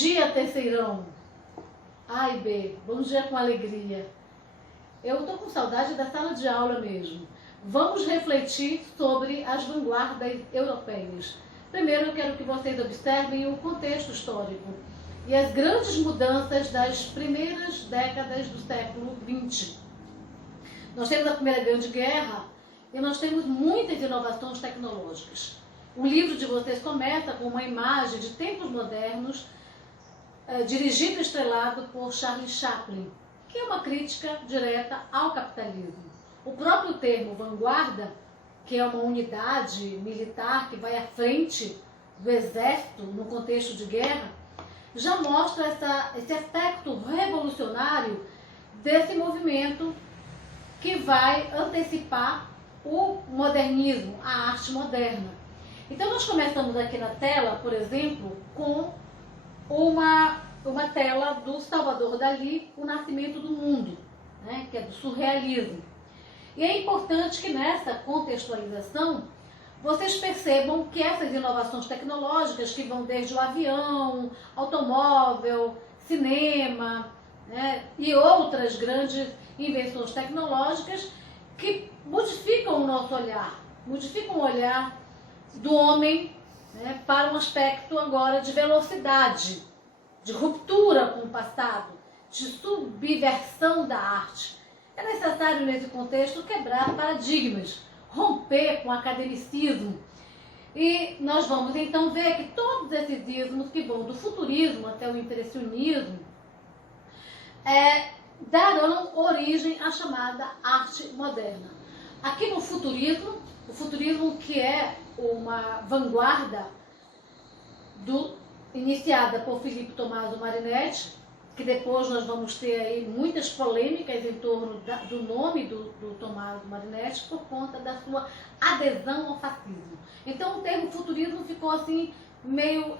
dia, terceirão. Ai, B, bom dia com alegria. Eu tô com saudade da sala de aula mesmo. Vamos refletir sobre as vanguardas europeias. Primeiro, eu quero que vocês observem o contexto histórico e as grandes mudanças das primeiras décadas do século XX. Nós temos a Primeira Grande Guerra e nós temos muitas inovações tecnológicas. O livro de vocês começa com uma imagem de tempos modernos, dirigido e estrelado por Charlie Chaplin, que é uma crítica direta ao capitalismo. O próprio termo vanguarda, que é uma unidade militar que vai à frente do exército no contexto de guerra, já mostra esse aspecto revolucionário desse movimento que vai antecipar o modernismo, a arte moderna. Então nós começamos aqui na tela, por exemplo, com uma tela do Salvador Dalí, O Nascimento do Mundo, né, que é do surrealismo. E é importante que nessa contextualização vocês percebam que essas inovações tecnológicas que vão desde o avião, automóvel, cinema, né, e outras grandes invenções tecnológicas que modificam o nosso olhar, modificam o olhar do homem, né, para um aspecto agora de velocidade, de ruptura com o passado, de subversão da arte. É necessário, nesse contexto, quebrar paradigmas, romper com o academicismo. E nós vamos então ver que todos esses ismos que vão do futurismo até o impressionismo darão origem à chamada arte moderna. Aqui no futurismo, o futurismo que é uma vanguarda iniciada por Filippo Tommaso Marinetti, que depois nós vamos ter aí muitas polêmicas em torno do nome do Tommaso Marinetti por conta da sua adesão ao fascismo. Então o termo futurismo ficou assim meio,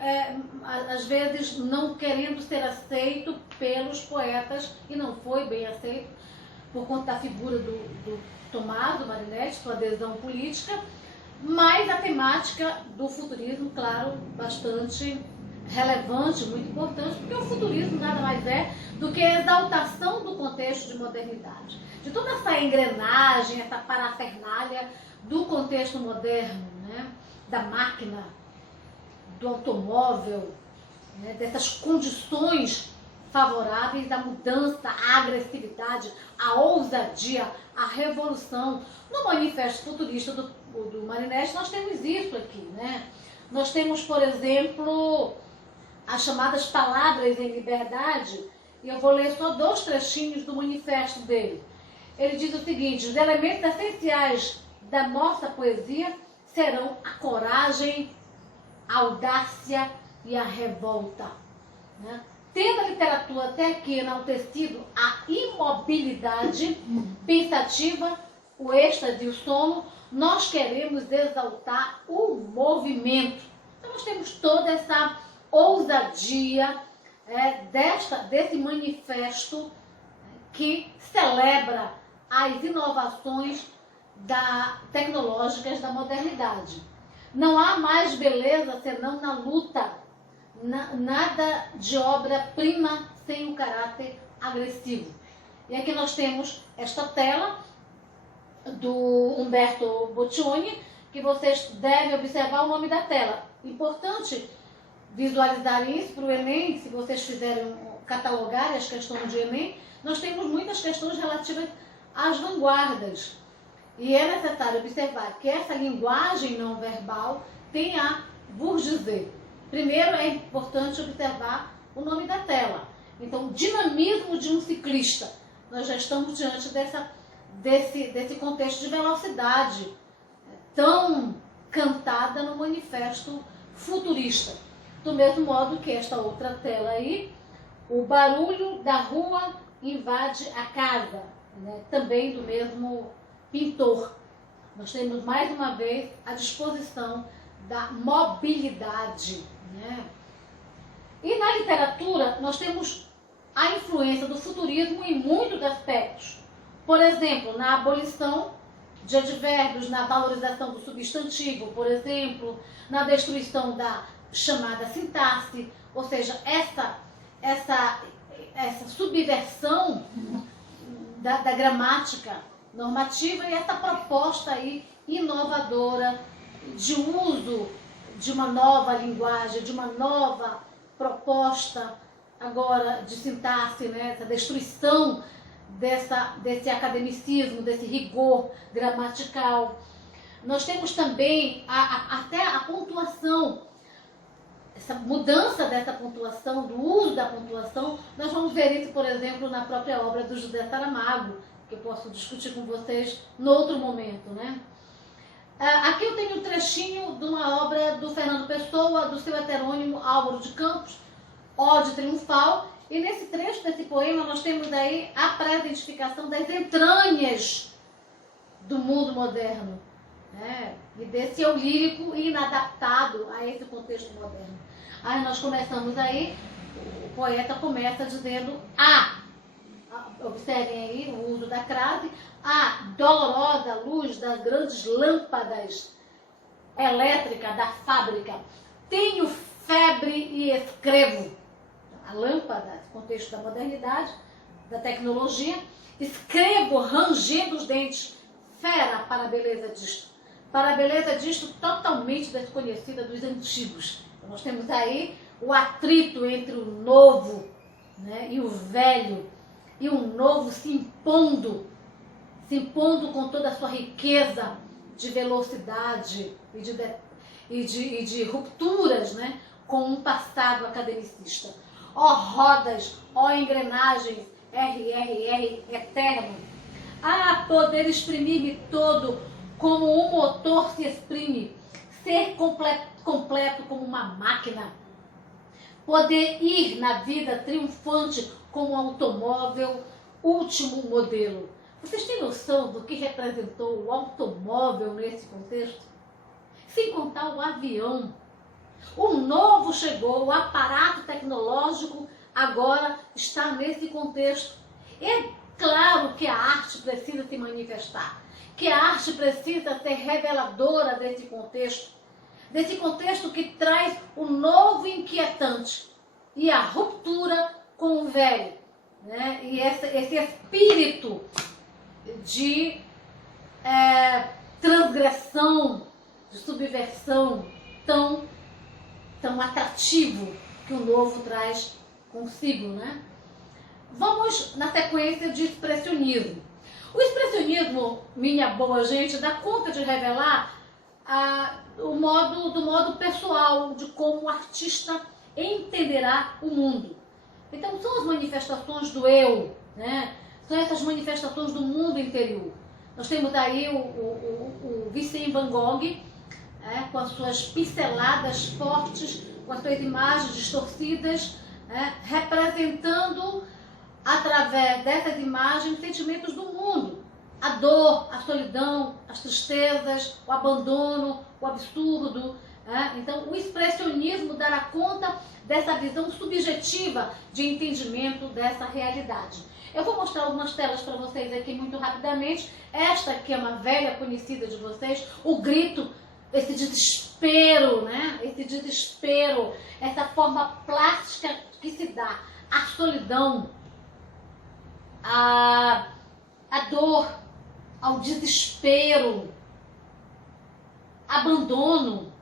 às vezes, não querendo ser aceito pelos poetas, e não foi bem aceito por conta da figura do Tommaso Marinetti, sua adesão política, mas a temática do futurismo, claro, bastante relevante, muito importante, porque o futurismo nada mais é do que a exaltação do contexto de modernidade, de toda essa engrenagem, essa parafernália do contexto moderno, né? Da máquina, do automóvel, né? Dessas condições favoráveis da mudança, à agressividade, à ousadia, à revolução. No Manifesto Futurista do Marinetti nós temos isso aqui, né? Nós temos, por exemplo, as chamadas Palavras em Liberdade, e eu vou ler só 2 trechinhos do manifesto dele. Ele diz o seguinte: os elementos essenciais da nossa poesia serão a coragem, a audácia e a revolta, né? Tendo a literatura até aqui enaltecido a imobilidade pensativa, o êxtase e o sono, nós queremos exaltar o movimento. Então nós temos toda essa ousadia desse manifesto que celebra as inovações tecnológicas da modernidade. Não há mais beleza senão na luta, nada de obra-prima sem um caráter agressivo. E aqui nós temos esta tela do Umberto Boccioni, que vocês devem observar o nome da tela. Importante visualizarem isso para o Enem, se vocês fizerem catalogar as questões de Enem, nós temos muitas questões relativas às vanguardas. E é necessário observar que essa linguagem não verbal tem a Bourdieu. Primeiro é importante observar o nome da tela. Então, dinamismo de um ciclista. Nós já estamos diante desse contexto de velocidade tão cantada no manifesto futurista. Do mesmo modo que esta outra tela aí, o barulho da rua invade a casa, né? Também do mesmo pintor. Nós temos mais uma vez a disposição da mobilidade, né? E na literatura nós temos a influência do futurismo em muitos aspectos. Por exemplo, na abolição de advérbios na valorização do substantivo, por exemplo, na destruição da chamada sintaxe, ou seja, essa subversão da gramática normativa e essa proposta aí inovadora de uso de uma nova linguagem, de uma nova proposta agora de sintaxe, né? Essa destruição desse academicismo, desse rigor gramatical. Nós temos também até a pontuação, essa mudança dessa pontuação, do uso da pontuação. Nós vamos ver isso, por exemplo, na própria obra do José Saramago, que eu posso discutir com vocês no outro momento, né? Aqui eu tenho um trechinho de uma obra do Fernando Pessoa, do seu heterônimo Álvaro de Campos, Ode Triunfal, e nesse trecho desse poema nós temos aí a pré-identificação das entranhas do mundo moderno, né? E desse eu lírico inadaptado a esse contexto moderno. Aí nós começamos aí, o poeta começa dizendo observem aí o uso da crase, a dolorosa luz das grandes lâmpadas elétricas da fábrica. Tenho febre e escrevo. A lâmpada, contexto da modernidade, da tecnologia. Escrevo rangendo os dentes. Fera para a beleza disto. Para a beleza disto totalmente desconhecida dos antigos. Então, nós temos aí o atrito entre o novo, né, e o velho. E o novo se impondo com toda a sua riqueza de velocidade e de rupturas, né, com um passado academicista. Ó rodas, ó engrenagens, RRR eterno. Poder exprimir-me todo como um motor se exprime, ser completo como uma máquina. Poder ir na vida triunfante como um automóvel último modelo. Vocês têm noção do que representou o automóvel nesse contexto? Sem contar o avião. O novo chegou, o aparato tecnológico agora está nesse contexto. É claro que a arte precisa se manifestar, que a arte precisa ser reveladora desse contexto que traz o novo inquietante e a ruptura com o velho, né? E esse espírito de transgressão, de subversão tão atrativo que o novo traz consigo, né? Vamos na sequência de expressionismo. O expressionismo, minha boa gente, dá conta de revelar do modo pessoal de como o artista entenderá o mundo. Então são as manifestações do eu, né? São essas manifestações do mundo interior. Nós temos aí o Vincent Van Gogh, com as suas pinceladas fortes, com as suas imagens distorcidas, representando através dessas imagens sentimentos do mundo. A dor, a solidão, as tristezas, o abandono, o absurdo. Então o expressionismo dará conta dessa visão subjetiva de entendimento dessa realidade. Eu vou mostrar algumas telas para vocês aqui muito rapidamente. Esta aqui é uma velha conhecida de vocês, o grito, esse desespero, né? Esse desespero, essa forma plástica que se dá, a solidão, a dor, ao desespero, abandono.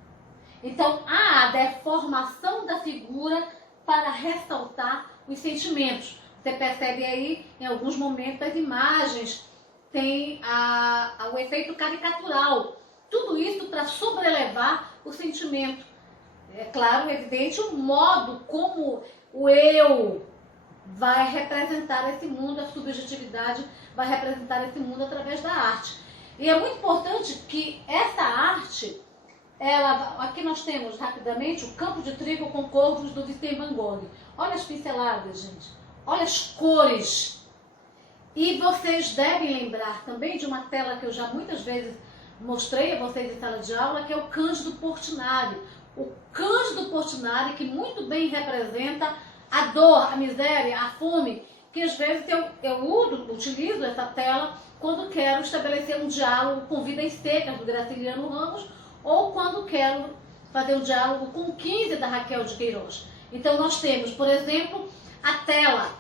Então, há a deformação da figura para ressaltar os sentimentos. Você percebe aí, em alguns momentos, as imagens têm o efeito caricatural. Tudo isso para sobrelevar o sentimento. É claro, evidente, o modo como o eu vai representar esse mundo, a subjetividade vai representar esse mundo através da arte. E é muito importante que essa arte, aqui nós temos rapidamente o Campo de Trigo com Corvos do Vincent Van Gogh. Olha as pinceladas, gente. Olha as cores. E vocês devem lembrar também de uma tela que eu já muitas vezes mostrei a vocês em sala de aula, que é o Cândido Portinari. O Cândido Portinari, que muito bem representa a dor, a miséria, a fome que às vezes eu utilizo essa tela quando quero estabelecer um diálogo com Vidas Secas, do Graciliano Ramos, ou quando quero fazer um diálogo com 15 da Raquel de Queiroz. Então nós temos, por exemplo, a tela,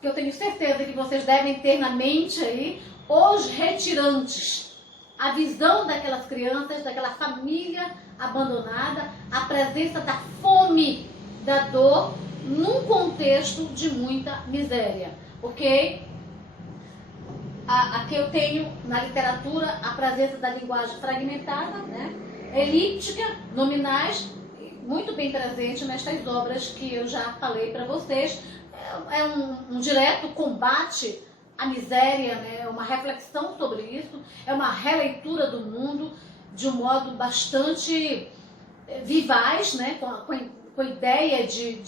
que eu tenho certeza que vocês devem ter na mente aí, Os Retirantes. A visão daquelas crianças, daquela família abandonada, a presença da fome, da dor, num contexto de muita miséria, ok? Aqui eu tenho na literatura a presença da linguagem fragmentada, né? Elíptica, nominais, muito bem presente nestas obras que eu já falei para vocês. É um direto combate à miséria, né? É uma reflexão sobre isso, é uma releitura do mundo de um modo bastante vivaz, né? Com a ideia de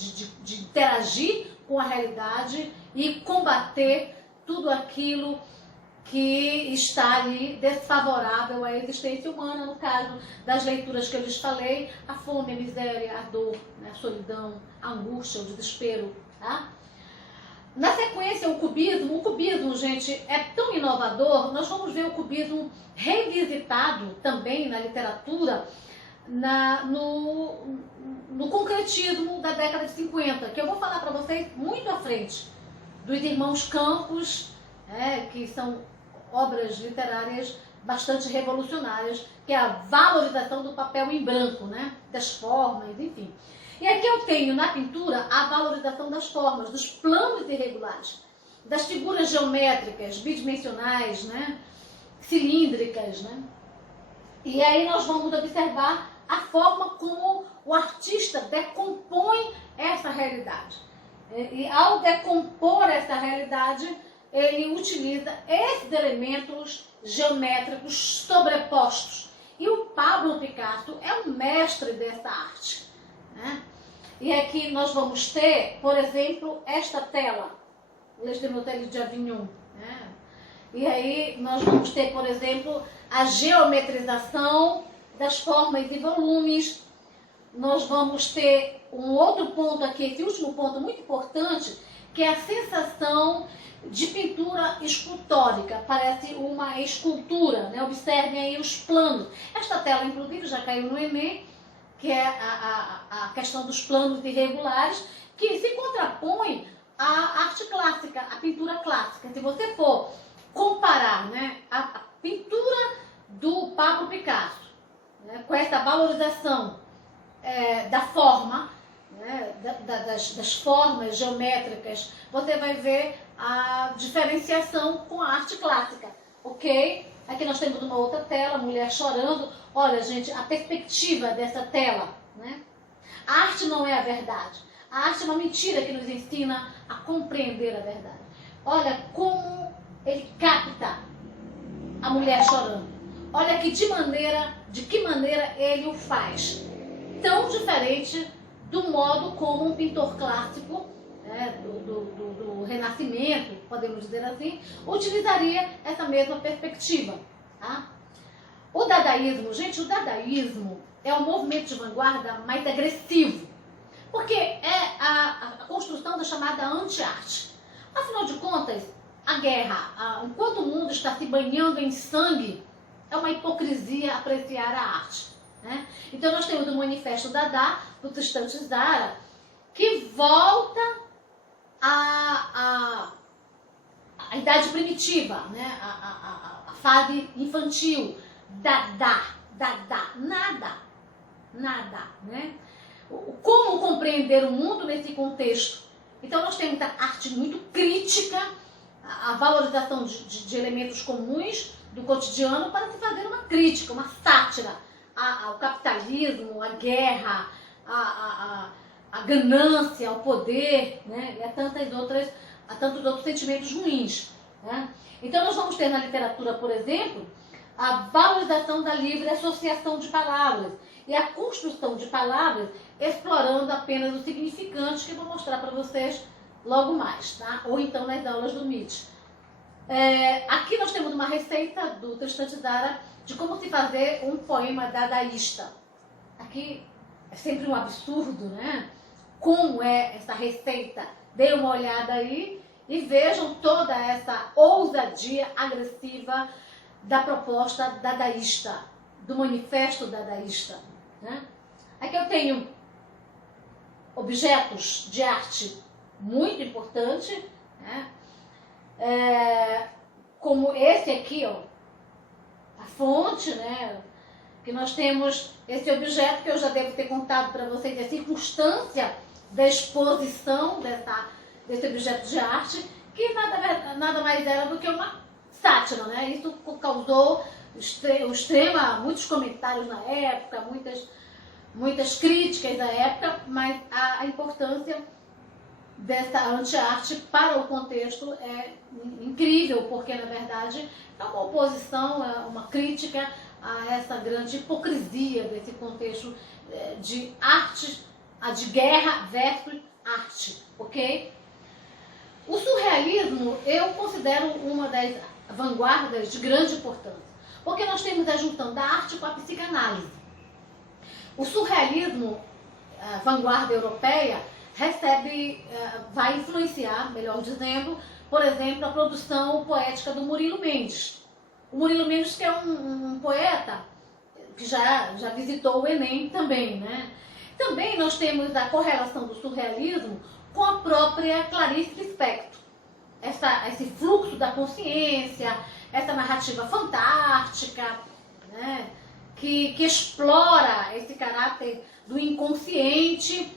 interagir com a realidade e combater tudo aquilo que está ali desfavorável à existência humana, no caso das leituras que eu lhes falei, a fome, a miséria, a dor, né, a solidão, a angústia, o desespero. Tá? Na sequência, o cubismo, gente, é tão inovador, nós vamos ver o cubismo revisitado também na literatura, no concretismo da década de 50, que eu vou falar para vocês muito à frente, dos irmãos Campos, que são obras literárias bastante revolucionárias, que é a valorização do papel em branco, né? Das formas, enfim. E aqui eu tenho na pintura a valorização das formas, dos planos irregulares, das figuras geométricas, bidimensionais, né? Cilíndricas, né? E aí nós vamos observar a forma como o artista decompõe essa realidade. E ao decompor essa realidade, ele utiliza esses elementos geométricos sobrepostos. E o Pablo Picasso é um mestre dessa arte, né? E aqui nós vamos ter, por exemplo, esta tela, Les Demoiselles de Avignon, né? E aí nós vamos ter, por exemplo, a geometrização das formas e volumes. Nós vamos ter um outro ponto aqui, esse último ponto muito importante, que é a sensação de pintura escultórica, parece uma escultura, né? Observem aí os planos. Esta tela, inclusive, já caiu no Enem, que é a questão dos planos irregulares, que se contrapõe à arte clássica, à pintura clássica. Se você for comparar, né, a pintura do Pablo Picasso, né, com essa valorização da forma, né, das formas geométricas, você vai ver a diferenciação com a arte clássica, ok? Aqui nós temos uma outra tela, mulher chorando. Olha, gente, a perspectiva dessa tela, né? A arte não é a verdade. A arte é uma mentira que nos ensina a compreender a verdade. Olha como ele capta a mulher chorando. Olha que de que maneira ele o faz. Tão diferente do modo como um pintor clássico, né, do Renascimento, podemos dizer assim, utilizaria essa mesma perspectiva. Tá? O dadaísmo, gente, o dadaísmo é um movimento de vanguarda mais agressivo, porque é a construção da chamada anti-arte. Afinal de contas, a guerra, enquanto o mundo está se banhando em sangue, é uma hipocrisia apreciar a arte. Né? Então nós temos o Manifesto Dada, do Tristan Tzara, que volta à idade primitiva, né? a fase infantil. Dada, nada. Né? Como compreender o mundo nesse contexto? Então nós temos a arte muito crítica, a valorização de elementos comuns do cotidiano para se fazer uma crítica, uma sátira ao capitalismo, à guerra, à ganância, ao poder, né? E a tantos outros sentimentos ruins. Né? Então nós vamos ter na literatura, por exemplo, a valorização da livre associação de palavras e a construção de palavras explorando apenas o significante, que eu vou mostrar para vocês logo mais, tá? Ou então nas aulas do MIT. Aqui nós temos uma receita do Tristan Tzara de como se fazer um poema dadaísta. Aqui é sempre um absurdo, né? Como é essa receita? Dê uma olhada aí E vejam toda essa ousadia agressiva da proposta dadaísta, do manifesto dadaísta, né? Aqui eu tenho objetos de arte muito importantes, né? Como esse aqui, ó, a fonte, né? Que nós temos esse objeto que eu já devo ter contado para vocês, a circunstância da exposição desse objeto de arte, que nada mais era do que uma sátira, né? Isso causou muitos comentários na época, muitas críticas na época, mas a importância dessa anti-arte para o contexto é incrível, porque na verdade é uma oposição, é uma crítica a essa grande hipocrisia desse contexto de arte, de guerra versus arte, ok? O surrealismo eu considero uma das vanguardas de grande importância, porque nós temos a junção da arte com a psicanálise. O surrealismo, a vanguarda europeia, vai influenciar, melhor dizendo, por exemplo, a produção poética do Murilo Mendes. O Murilo Mendes, que é um poeta que já visitou o Enem também, né? Também nós temos a correlação do surrealismo com a própria Clarice Lispector. Esse fluxo da consciência, essa narrativa fantástica, né? Que explora esse caráter do inconsciente,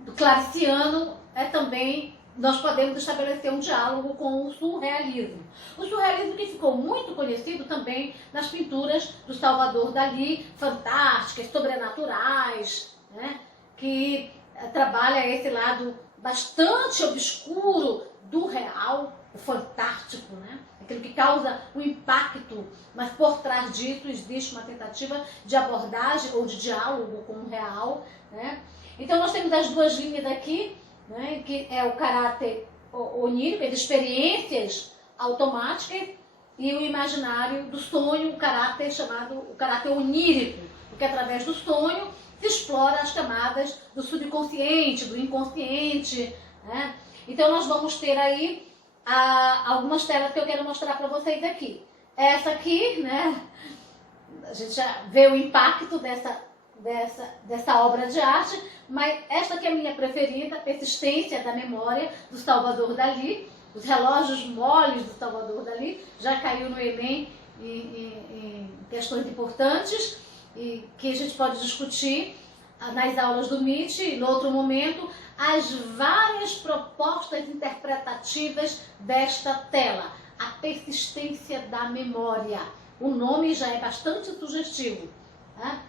do clariciano, também nós podemos estabelecer um diálogo com o surrealismo. O surrealismo que ficou muito conhecido também nas pinturas do Salvador Dalí, fantásticas, sobrenaturais, né? Que trabalha esse lado bastante obscuro do real, o fantástico, né? Aquilo que causa um impacto, mas por trás disso existe uma tentativa de abordagem ou de diálogo com o real, né? Então nós temos as duas linhas aqui, né, que é o caráter onírico, as experiências automáticas, e o imaginário do sonho, o caráter onírico, porque através do sonho se explora as camadas do subconsciente, do inconsciente, né? Então nós vamos ter aí algumas telas que eu quero mostrar para vocês aqui. Essa aqui, né, a gente já vê o impacto dessa obra de arte, mas esta que é a minha preferida, Persistência da Memória, do Salvador Dalí. Os relógios moles do Salvador Dalí, já caiu no Enem em questões importantes e que a gente pode discutir nas aulas do MIT, em outro momento, as várias propostas interpretativas desta tela. A persistência da memória. O nome já é bastante sugestivo, né?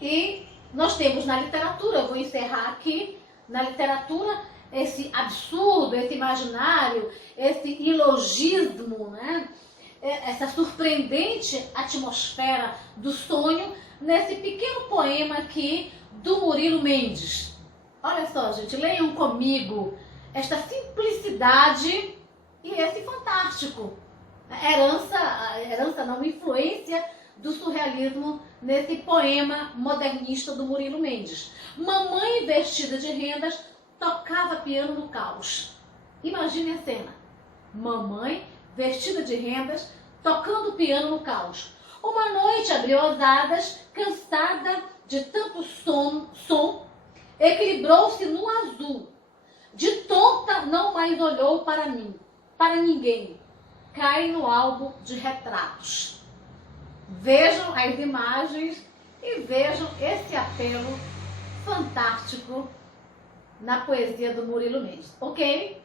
E nós temos na literatura, eu vou encerrar aqui, na literatura, esse absurdo, esse imaginário, esse ilogismo, né? Essa surpreendente atmosfera do sonho nesse pequeno poema aqui do Murilo Mendes. Olha só, gente, leiam comigo esta simplicidade e esse fantástico. Influência do surrealismo nesse poema modernista do Murilo Mendes. Mamãe vestida de rendas tocava piano no caos. Imagine a cena. Mamãe vestida de rendas tocando piano no caos. Uma noite abriu as asas, cansada de tanto som, equilibrou-se no azul. De tonta não mais olhou para mim, para ninguém. Cai no álbum de retratos. Vejam as imagens e vejam esse apelo fantástico na poesia do Murilo Mendes, ok?